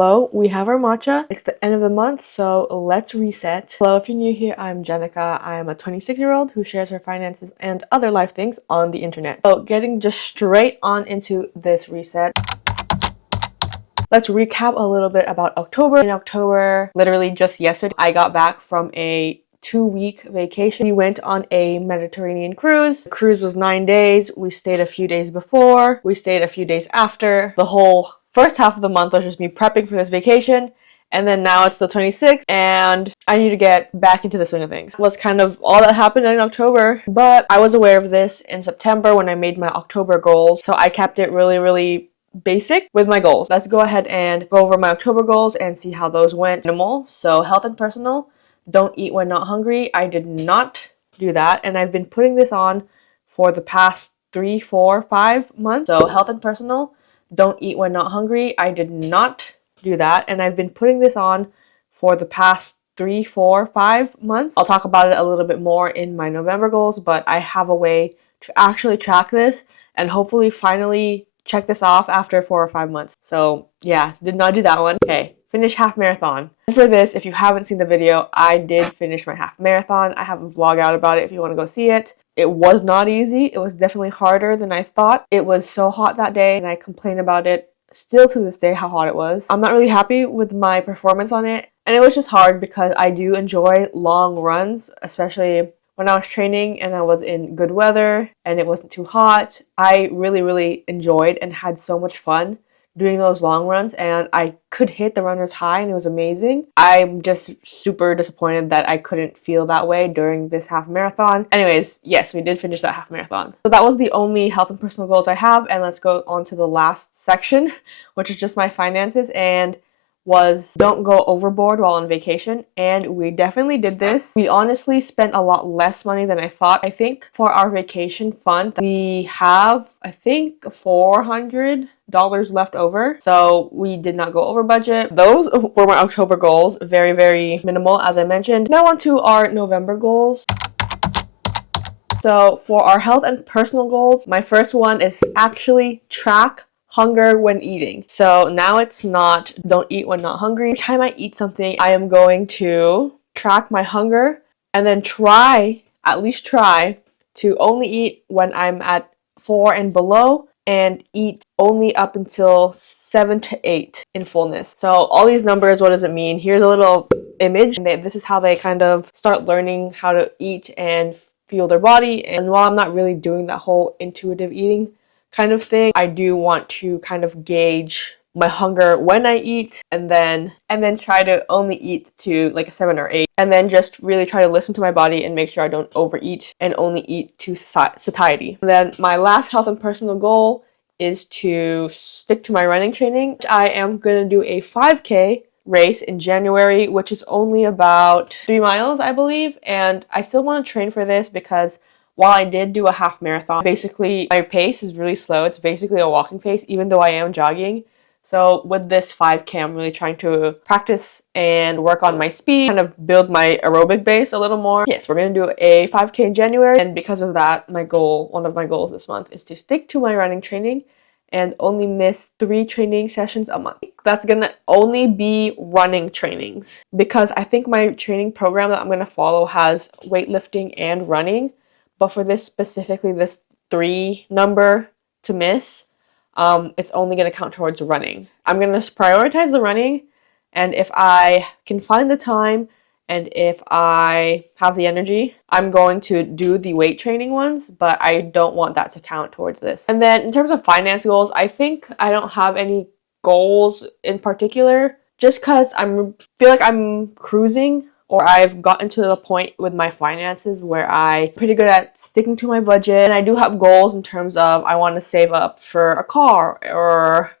Hello, we have our matcha. It's the end of the month, so let's reset. Hello, if you're new here, I'm Jenica. I am a 26-year-old who shares her finances and other life things on the internet. So getting just straight on into this reset. Let's recap a little bit about October. In October, literally just yesterday, I got back from a 2-week vacation. We went on a Mediterranean cruise. The cruise was 9 days. We stayed a few days before. We stayed a few days after. The whole first half of the month was just me prepping for this vacation. And then now it's the 26th and I need to get back into the swing of things. Was kind of all that happened in October, but I was aware of this in September when I made my October goals. So I kept it really basic with my goals. Let's go ahead and go over my October goals and see how those went. Minimal, so health and personal. Don't eat when not hungry. I did not do that, and I've been putting this on for the past 3, 4, 5 months. So health and personal. Don't eat when not hungry. I did not do that, and I've been putting this on for the past 3, 4, 5 months. I'll talk about it a little bit more in my November goals, but I have a way to actually track this and hopefully finally check this off after 4 or 5 months. So yeah, did not do that one. Okay, finish half marathon. And for this, if you haven't seen the video, I did finish my half marathon. I have a vlog out about it if you want to go see it. It was not easy. It was definitely harder than I thought. It was so hot that day and I complained about it still to this day how hot it was. I'm not really happy with my performance on it. And it was just hard because I do enjoy long runs, especially when I was training and I was in good weather and it wasn't too hot. I really enjoyed and had so much fun doing those long runs, and I could hit the runner's high and it was amazing. I'm just super disappointed that I couldn't feel that way during this half marathon. Anyways, yes, we did finish that half marathon. So that was the only health and personal goals I have, and let's go on to the last section, which is just my finances, and was don't go overboard while on vacation, and we definitely did this. We honestly spent a lot less money than I thought. I think for our vacation fund, we have, I think, $400 left over, so we did not go over budget. Those were my October goals, very minimal as I mentioned. Now on to our November goals. So for our health and personal goals, my first one is actually track hunger when eating. So now it's not don't eat when not hungry. Every time I eat something, I am going to track my hunger and then at least try to only eat when I'm at 4 and below and eat only up until 7 to 8 in fullness. So all these numbers, what does it mean? Here's a little image. This is how they kind of start learning how to eat and fuel their body. And while I'm not really doing that whole intuitive eating kind of thing, I do want to kind of gauge my hunger when I eat and then try to only eat to like a 7 or 8, and then just really try to listen to my body and make sure I don't overeat and only eat to satiety. And then my last health and personal goal is to stick to my running training. I am going to do a 5K race in January, which is only about 3 miles, I believe, and I still want to train for this because while I did do a half marathon, basically my pace is really slow. It's basically a walking pace, even though I am jogging. So with this 5K, I'm really trying to practice and work on my speed, kind of build my aerobic base a little more. Yes, we're going to do a 5K in January, and because of that, one of my goals this month is to stick to my running training and only miss 3 training sessions a month. That's gonna only be running trainings because I think my training program that I'm gonna follow has weightlifting and running, but for this specifically, this 3 number to miss, it's only gonna count towards running. I'm gonna prioritize the running, and if I can find the time and if I have the energy, I'm going to do the weight training ones, but I don't want that to count towards this. And then in terms of finance goals, I think I don't have any goals in particular, just because I feel like I'm cruising, or I've gotten to the point with my finances where I'm pretty good at sticking to my budget. And I do have goals in terms of I want to save up for a car, or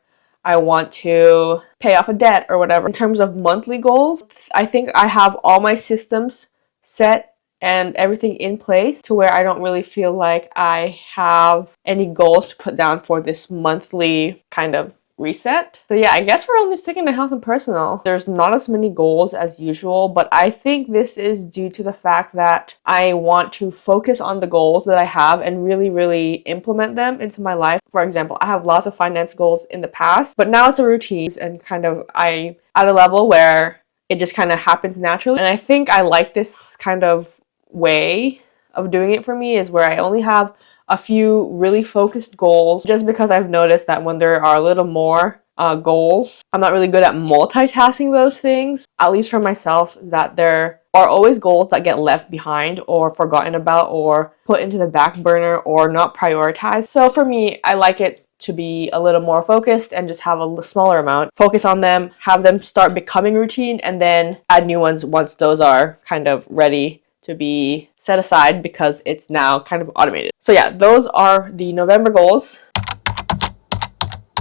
I want to pay off a debt or whatever. In terms of monthly goals, I think I have all my systems set and everything in place to where I don't really feel like I have any goals to put down for this monthly kind of reset. So yeah, I guess we're only sticking to health and personal. There's not as many goals as usual, but I think this is due to the fact that I want to focus on the goals that I have and really implement them into my life. For example, I have lots of finance goals in the past, but now it's a routine and kind of I at a level where it just kind of happens naturally. And I think I like this kind of way of doing it for me, is where I only have a few really focused goals, just because I've noticed that when there are a little more goals, I'm not really good at multitasking those things, at least for myself, that there are always goals that get left behind or forgotten about or put into the back burner or not prioritized. So for me, I like it to be a little more focused and just have a smaller amount. Focus on them, have them start becoming routine, and then add new ones once those are kind of ready to be set aside because it's now kind of automated. So yeah, those are the November goals.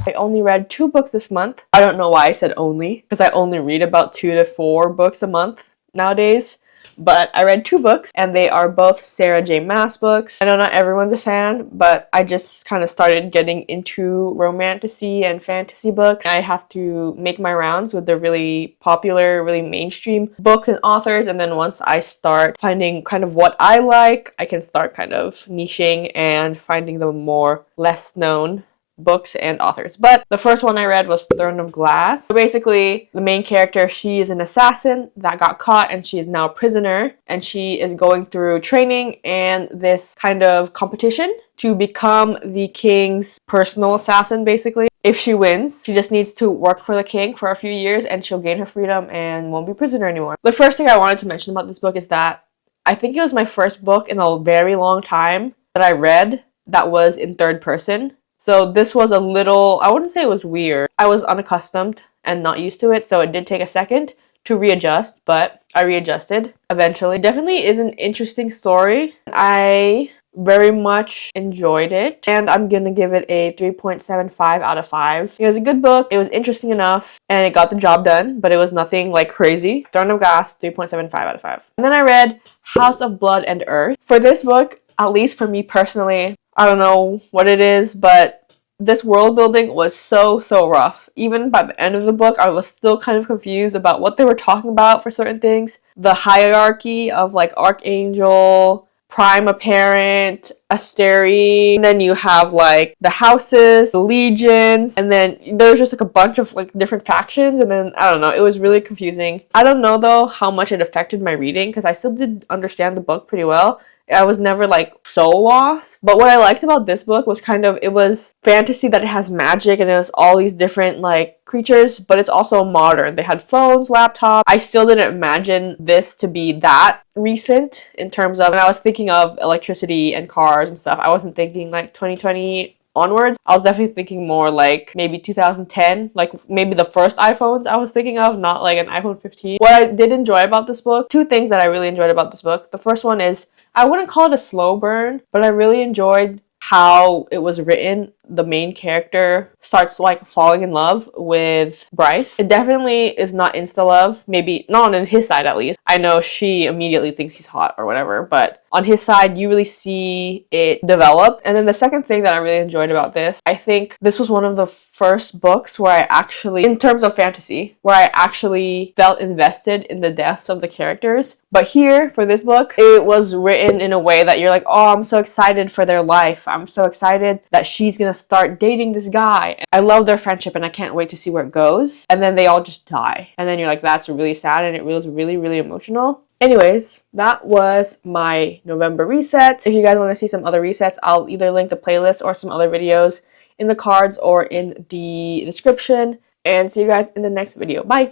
I only read 2 books this month. I don't know why I said only, because I only read about 2 to 4 books a month nowadays. But I read 2 books, and they are both Sarah J. Maas books. I know not everyone's a fan, but I just kind of started getting into romantasy and fantasy books. I have to make my rounds with the really popular, really mainstream books and authors, and then once I start finding kind of what I like, I can start kind of niching and finding the more less known books and authors. But the first one I read was Throne of Glass. So basically, the main character, she is an assassin that got caught and she is now a prisoner, and she is going through training and this kind of competition to become the king's personal assassin, basically. If she wins, she just needs to work for the king for a few years and she'll gain her freedom and won't be a prisoner anymore. The first thing I wanted to mention about this book is that I think it was my first book in a very long time that I read that was in third person. So this was a little, I wouldn't say it was weird. I was unaccustomed and not used to it, so it did take a second to readjust, but I readjusted eventually. Definitely is an interesting story. I very much enjoyed it, and I'm gonna give it a 3.75 out of 5. It was a good book, it was interesting enough, and it got the job done, but it was nothing like crazy. Throne of Glass, 3.75 out of 5. And then I read House of Blood and Earth. For this book, at least for me personally, I don't know what it is, but this world building was so rough. Even by the end of the book, I was still kind of confused about what they were talking about for certain things. The hierarchy of like Archangel, Prime Apparent, Asteri, and then you have like the houses, the legions, and then there's just like a bunch of like different factions, and then I don't know, it was really confusing. I don't know though how much it affected my reading, because I still did understand the book pretty well. I was never like so lost. But what I liked about this book was kind of, it was fantasy that it has magic and it was all these different like creatures, but it's also modern. They had phones, laptops. I still didn't imagine this to be that recent in terms of, when I was thinking of electricity and cars and stuff, I wasn't thinking like 2020 onwards. I was definitely thinking more like maybe 2010, like maybe the first iPhones I was thinking of, not like an iPhone 15. What I did enjoy about this book, 2 things that I really enjoyed about this book. The first one is, I wouldn't call it a slow burn, but I really enjoyed how it was written. The main character starts like falling in love with Bryce. It definitely is not insta love, maybe not on his side at least. I know she immediately thinks he's hot or whatever, but on his side you really see it develop. And then the second thing that I really enjoyed about this, I think this was one of the first books where I actually, in terms of fantasy, where I actually felt invested in the deaths of the characters. But here, for this book, it was written in a way that you're like, oh, I'm so excited for their life. I'm so excited that she's gonna start dating this guy. I love their friendship and I can't wait to see where it goes. And then they all just die. And then you're like, that's really sad, and it was really emotional. Anyways, that was my November reset. If you guys want to see some other resets, I'll either link the playlist or some other videos in the cards or in the description. And see you guys in the next video. Bye!